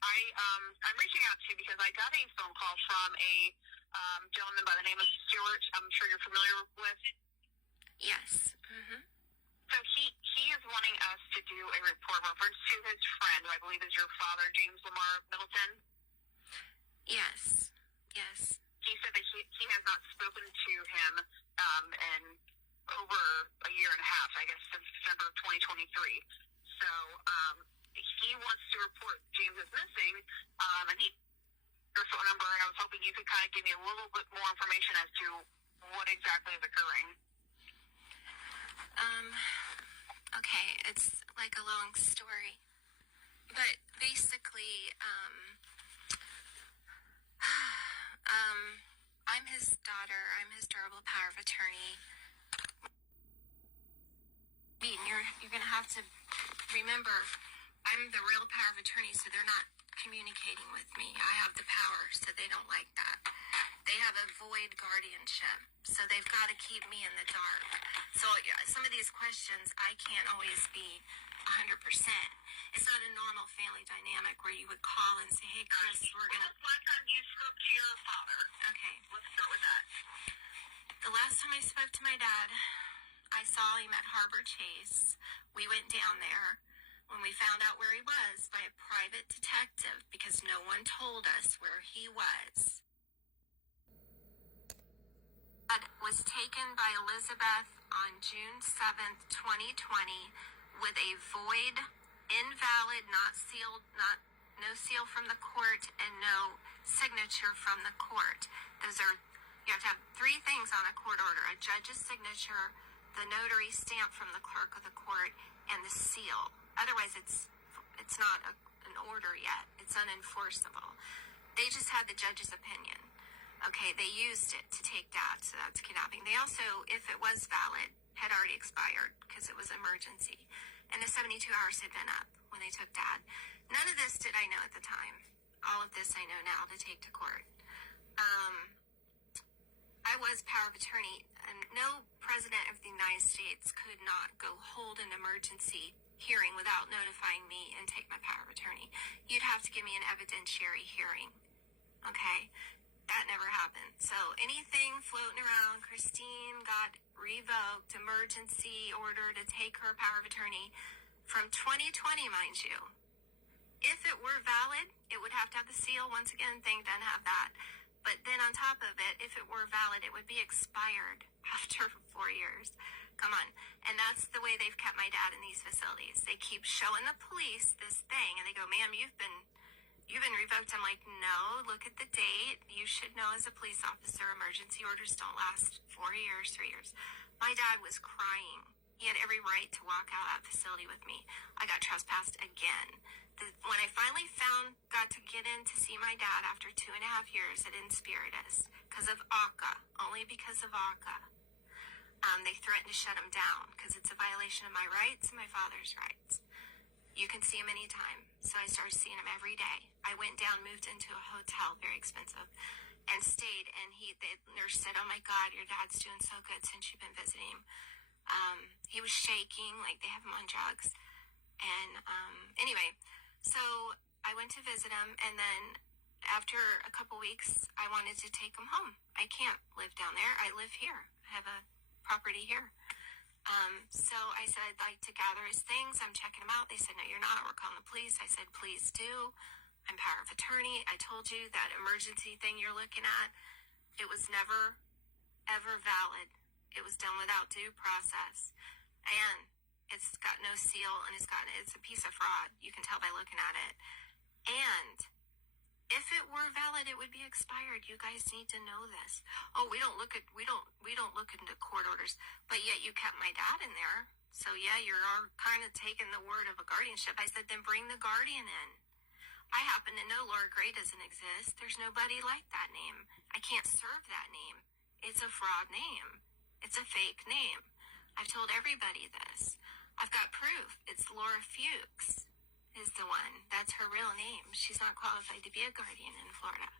I'm reaching out to you because I got a phone call from a gentleman by the name of Stuart. I'm sure you're familiar with. Yes. Mm-hmm. So he is wanting us to do a report reference to his friend, who I believe is your father, James Lamar Middleton. Yes. Yes. He said that he has not spoken to him in over a year and a half, I guess, since December of 2023. So he wants to report James is missing, and your phone number, and I was hoping you could kind of give me a little bit more information as to what exactly is occurring. Okay, it's like a long story, but basically, I'm his daughter. I'm his durable power of attorney. You're gonna have to remember, I'm the real power of attorney, so they're not communicating with me. I have the power, so they don't like that. They have a void guardianship, so they've got to keep me in the dark. So some of these questions, I can't always be 100%. It's not a normal family dynamic where you would call and say, hey, Chris, we're going to... When was the last time you spoke to your father? Okay. Let's start with that. The last time I spoke to my dad, I saw him at Harbor Chase. We went down there when we found out where he was by a private detective because no one told us where he was. Dad was taken by Elizabeth on June 7th, 2020 with a void, invalid, not sealed, no seal from the court and no signature from the court. You have to have three things on a court order: a judge's signature, the notary stamp from the clerk of the court, and the seal. Otherwise, it's not an order yet. It's unenforceable. They just had the judge's opinion. Okay, they used it to take Dad, so that's kidnapping. They also, if it was valid, had already expired because it was emergency. And the 72 hours had been up when they took Dad. None of this did I know at the time. All of this I know now to take to court. I was power of attorney, and no president of the United States could not go hold an emergency hearing without notifying me and take my power of attorney. You'd have to give me an evidentiary hearing. Okay? That never happened. So anything floating around, Christine got revoked, emergency order to take her power of attorney from 2020, mind you. If it were valid, it would have to have the seal. Once again, thing doesn't have that. But then on top of it, if it were valid, it would be expired after 4 years. Come on. And that's the way they've kept my dad in these facilities. They keep showing the police this thing, and they go, ma'am, you've been revoked. I'm like, no, look at the date. You should know as a police officer, emergency orders don't last 4 years, 3 years. My dad was crying. He had every right to walk out of that facility with me. I got trespassed again. When I finally got to get in to see my dad after 2.5 years at Inspiritus, because of ACA, only because of ACA, they threatened to shut him down because it's a violation of my rights and my father's rights. You can see him anytime. So I started seeing him every day. I went down, moved into a hotel, very expensive, and stayed. And the nurse said, oh my God, your dad's doing so good since you've been visiting him. He was shaking, like they have him on drugs. And anyway, so I went to visit him, and then after a couple weeks, I wanted to take him home. I can't live down there. I live here. I have a property here. So I said, I'd like to gather his things. I'm checking him out. They said, no, you're not. We're calling the police. I said, please do. I'm power of attorney. I told you that emergency thing you're looking at, it was never, ever valid. It was done without due process. And it's got no seal, and it's a piece of fraud. You can tell by looking at it. And if it were valid, it would be expired. You guys need to know this. Oh, we don't look into court orders, but yet you kept my dad in there. So yeah, you're kind of taking the word of a guardianship. I said, then bring the guardian in. I happen to know Laura Gray doesn't exist. There's nobody like that name. I can't serve that name. It's a fraud name. It's a fake name. I've told everybody this. I've got proof. It's Laura Fuchs is the one. That's her real name. She's not qualified to be a guardian in Florida.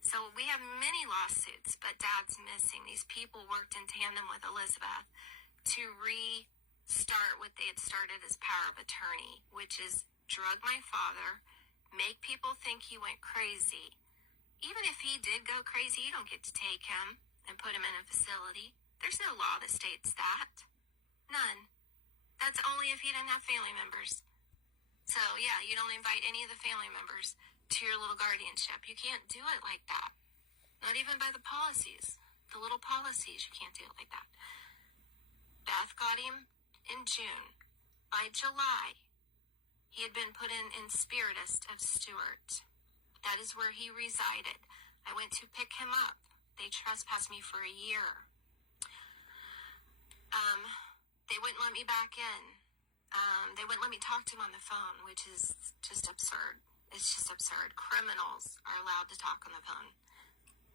So we have many lawsuits, but Dad's missing. These people worked in tandem with Elizabeth to restart what they had started as power of attorney, which is drug my father make people think he went crazy. Even if he did go crazy, you don't get to take him and put him in a facility. There's no law that states that. None. That's only if he didn't have family members. So, yeah, you don't invite any of the family members to your little guardianship. You can't do it like that. Not even by the policies. The little policies, you can't do it like that. Beth got him in June. By July, he had been put in Spiritist of Stewart. That is where he resided. I went to pick him up. They trespassed me for a year. They wouldn't let me back in. They wouldn't let me talk to him on the phone, which is just absurd. It's just absurd. Criminals are allowed to talk on the phone.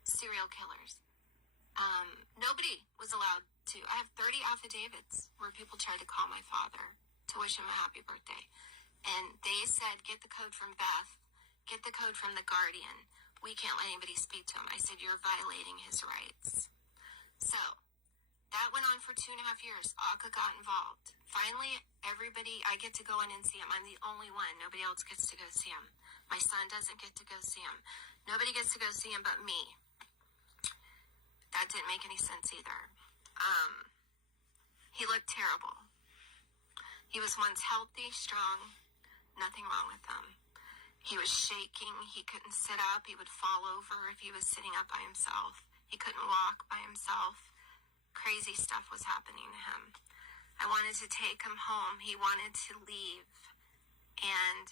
Serial killers. Nobody was allowed to. I have 30 affidavits where people tried to call my father to wish him a happy birthday. And they said, get the code from Beth. Get the code from the guardian. We can't let anybody speak to him. I said, you're violating his rights. So, that went on for 2.5 years. ACA got involved. Finally, I get to go in and see him. I'm the only one. Nobody else gets to go see him. My son doesn't get to go see him. Nobody gets to go see him but me. That didn't make any sense either. He looked terrible. He was once healthy, strong, nothing wrong with him. He was shaking. He couldn't sit up. He would fall over if he was sitting up by himself. He couldn't walk by himself. Crazy stuff was happening to him. I wanted to take him home. He wanted to leave. And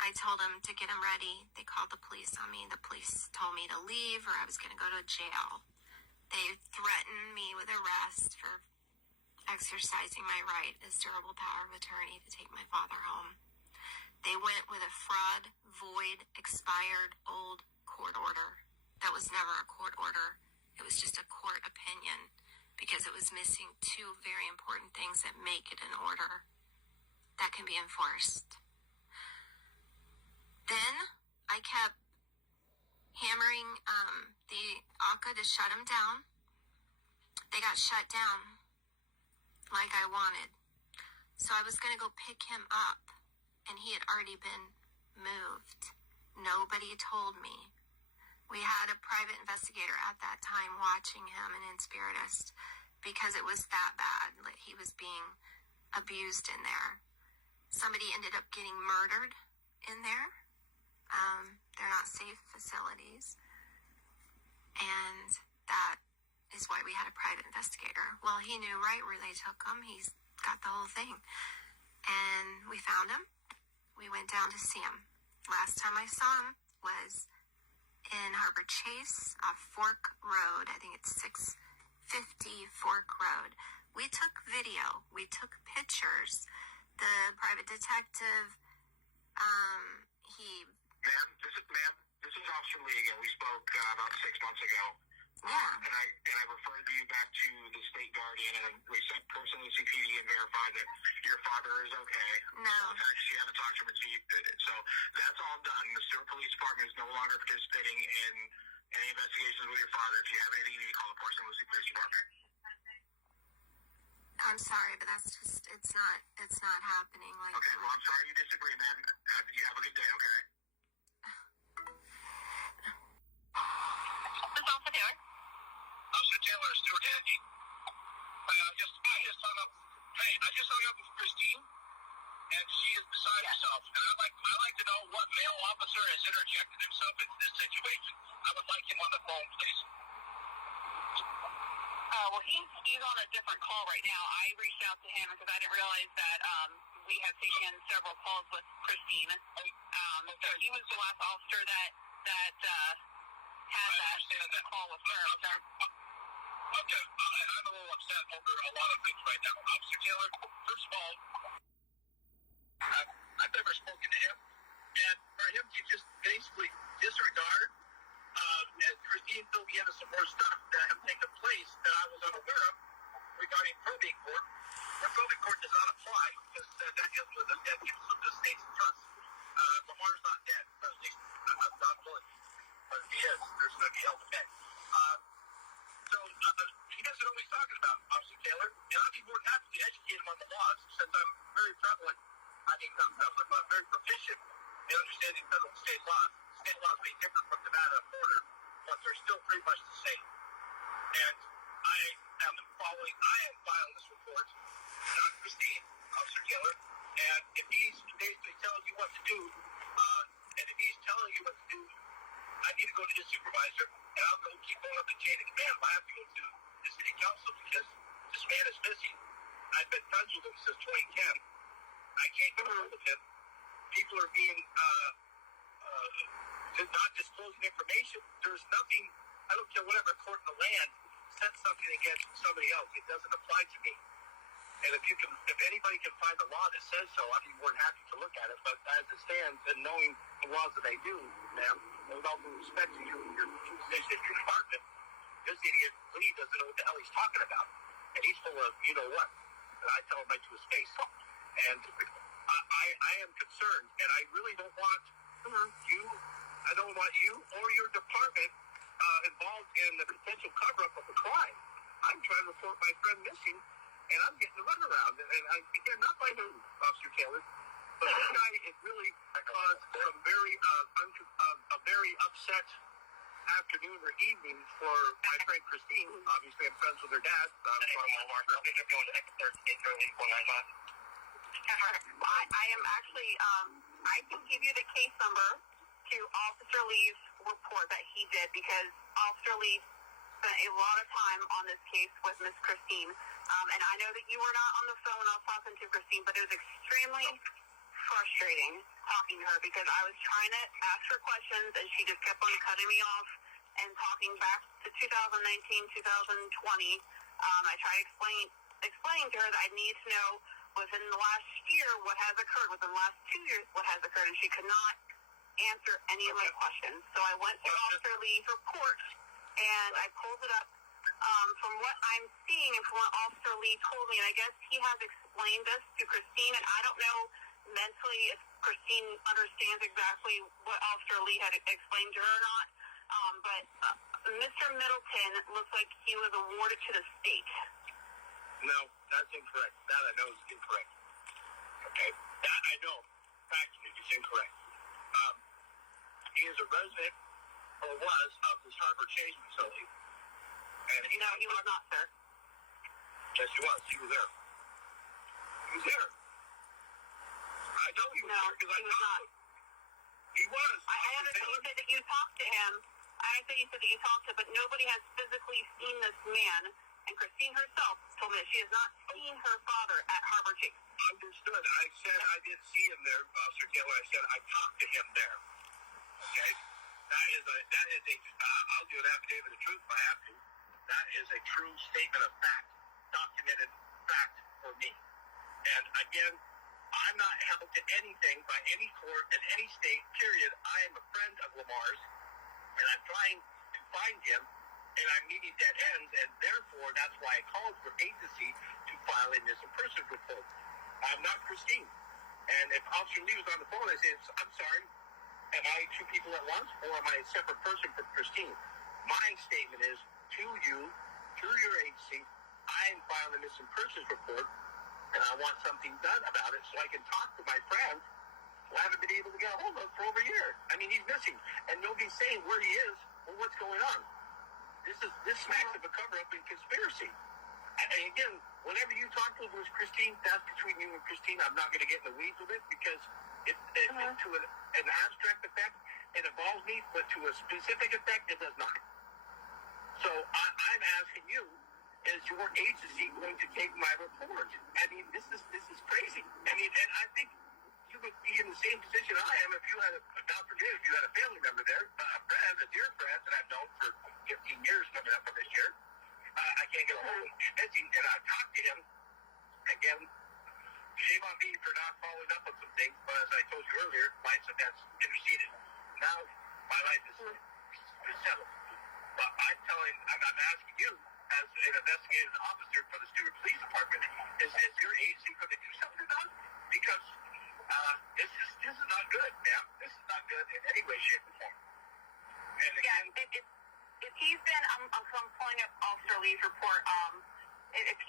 I told him to get him ready. They called the police on me. The police told me to leave or I was going to go to jail. They threatened me with arrest for exercising my right as durable power of attorney to take my father home. They went with a fraud, void, expired, old court order. That was never a court order. It was just a court opinion because it was missing two very important things that make it an order that can be enforced. Then I kept hammering the ACA to shut him down. They got shut down like I wanted. So I was going to go pick him up, and he had already been moved. Nobody told me. We had a private investigator at that time watching him in Spiritist because it was that bad that he was being abused in there. Somebody ended up getting murdered in there. They're not safe facilities. And that is why we had a private investigator. Well, he knew right where they took him. He's got the whole thing. And we found him. We went down to see him. Last time I saw him was in Harbor Chase off Fork Road. I think it's 650 Fork Road. We took video. We took pictures. The private detective, This is Officer Lee again. We spoke about 6 months ago. Yeah. And I referred you back to the state guardian, and we sent person to CPD and verified that your father is okay. No. In fact, she had to talk to him, so that's all done. The Stewart Police Department is no longer participating in any investigations with your father. If you have anything, you need to call the Portsmouth Lucie Police Department. I'm sorry, but that's just, it's not happening like Okay, that. well, I'm sorry you disagree, man. You have a good day, okay? This is Officer Taylor. Officer Taylor, Stuart Andy. I just hung up with Christine, and she is beside herself. And I'd like to know what male officer has interjected himself into this situation. I would like him on the phone, please. Well, he's on a different call right now. I reached out to him because I didn't realize that we had taken several calls with Christine. So he was the last officer that had that call with her. So. Okay, I'm a little upset over a lot of things right now. Officer Taylor, first of all, I've never spoken to him, and for him to just basically disregard, as Christine filled me into some more stuff that have taken place that I was unaware of regarding probate court. The probate court does not apply because that deals with the dead people of the state's trust. Lamar's not dead. God willing. But if he is, there's going to be hell to pay. So he doesn't know what he's talking about, Officer Taylor. And I'd be more than happy to educate him on the laws since I'm very prevalent I need some stuff, but I'm very proficient in understanding federal and state laws. State laws may differ from Nevada and Florida, but they're still pretty much the same. And I am filing this report, not Christine, Officer Taylor, and if he's basically telling you what to do, and if he's telling you what to do, I need to go to his supervisor, and I'll go keep going up the chain of command. I have to go to the city council because this man is missing. I've been friends with him since 2010. I can't get a hold of him. People are being not disclosing information. There's nothing. I don't care whatever court in the land said something against somebody else. It doesn't apply to me. And if anybody can find a law that says so, I'd be more than happy to look at it. But as it stands, and knowing the laws that I do, ma'am, and with all due respect to your position in your department, this idiot Lee doesn't know what the hell he's talking about, and he's full of you know what. And I tell him right to his face. And I am concerned, and I really don't want you. I don't want you or your department involved in the potential cover-up of a crime. I'm trying to report my friend missing, and I'm getting the runaround. And again, not by who, Officer Taylor, but this guy has really caused some a very upset afternoon or evening for my friend Christine. Obviously, I'm friends with her dad. I am actually, I can give you the case number to Officer Lee's report that he did because Officer Lee spent a lot of time on this case with Miss Christine. And I know that you were not on the phone when I was talking to Christine, but it was extremely frustrating talking to her because I was trying to ask her questions and she just kept on cutting me off and talking back to 2019, 2020. I tried explaining to her that I need to know within the last year what has occurred, within the last 2 years what has occurred, and she could not answer any of my questions. So I went to Officer Lee's report and I pulled it up. From what I'm seeing and from what Officer Lee told me, and I guess he has explained this to Christine, and I don't know mentally if Christine understands exactly what Officer Lee had explained to her or not, but Mr. Middleton looks like he was awarded to the state. No, that's incorrect. That I know is incorrect. Okay? That I know factually is incorrect. He is a resident, or was, of this Harbor Chase facility. And No, he was not, sir. Yes, he was. He was there. He was there. I know he was there because I was not. He was. I understand you said that you talked to him. I understand you said that you talked to him, but nobody has physically seen this man. And Christine herself told me that she has not seen her father at Harbor Chase. Understood. I said I didn't see him there, Officer Taylor. I said I talked to him there. Okay? That is a I'll do an affidavit of truth if I have to. That is a true statement of fact, documented fact for me. And again, I'm not held to anything by any court in any state, period. I am a friend of Lamar's, and I'm trying to find him, and I'm meeting dead ends, and therefore that's why I called for agency to file a missing person report. I'm not Christine. And if Officer Lee was on the phone, I say, I'm sorry, am I two people at once, or am I a separate person from Christine? My statement is, to you, through your agency, I am filing a missing persons report, and I want something done about it so I can talk to my friend who I haven't been able to get a hold of for over a year. I mean, he's missing, and nobody's saying where he is or what's going on. This smacks of a cover-up and conspiracy. And again, whenever you talk to Christine, that's between you and Christine. I'm not going to get in the weeds with it because to an abstract effect, it involves me, but to a specific effect, it does not. So I'm asking you, is your agency going to take my report? I mean, this is crazy. I mean, and I think you would be in the same position I am if you had God forbid, if you had a family member there, a friend, a dear friend that I've known for 15 years coming up for this year. I can't get a hold of him. And I talked to him. Again, shame on me for not following up on some things, but as I told you earlier, life events interceded. Now, my life is settled. But I'm asking you, as an investigative officer for the Stewart Police Department, is your agency going to do something about it? Because this is not good, ma'am. This is not good in any way, shape, or form. And again, if he's been, I'm pulling up Officer Lee's report. If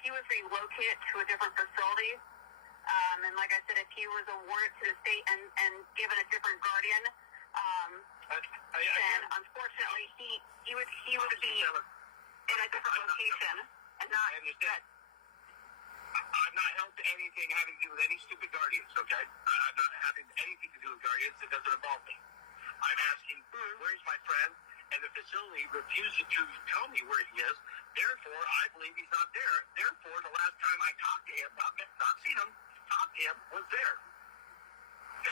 he was relocated to a different facility, And like I said, if he was awarded to the state and given a different guardian, then unfortunately he would be in a different location and not. I understand. I'm not held to anything having to do with any stupid guardians, okay? I'm not having anything to do with guardians. It doesn't involve me. I'm asking, where's my friend? And the facility refuses to tell me where he is. Therefore, I believe he's not there. Therefore, the last time I talked to him, not seen him, talked to him, was there.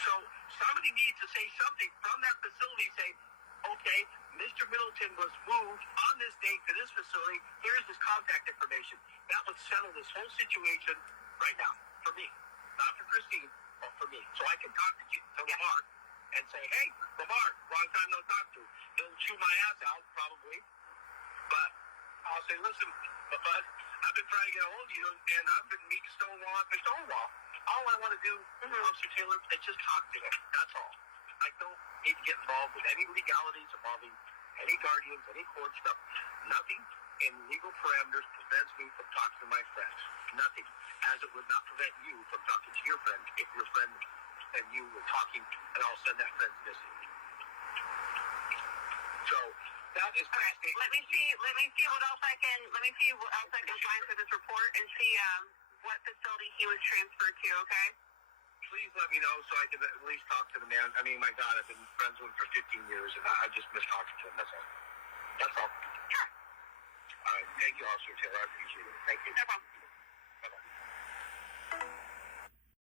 So somebody needs to say something from that facility, say, okay, Mr. Middleton was moved on this date to this facility. Here's his contact information. That would settle this whole situation right now for me. Not for Christine, but for me. So I can talk to Lamar and say, hey, Lamar, long time no talk to. He'll chew my ass out probably. But I'll say, listen, bud, I've been trying to get a hold of you, and I've been meeting Stonewall after Stonewall. All I want to do, Officer Taylor, is just talk to him. That's all. I don't need to get involved with any legalities involving any guardians, any court stuff. Nothing in legal parameters prevents me from talking to my friends. Nothing. As it would not prevent you from talking to your friend if your friend and you were talking and all of a sudden that friend's missing. So that is my statement. Let me see what else I can find for this report and see what facility he was transferred to, okay? Please let me know so I can at least talk to the man. I mean, my God, I've been friends with him for 15 years, and I just miss talking to him. That's all. That's all. Sure. All right. Thank you, Officer Taylor. I appreciate it. Thank you. No problem.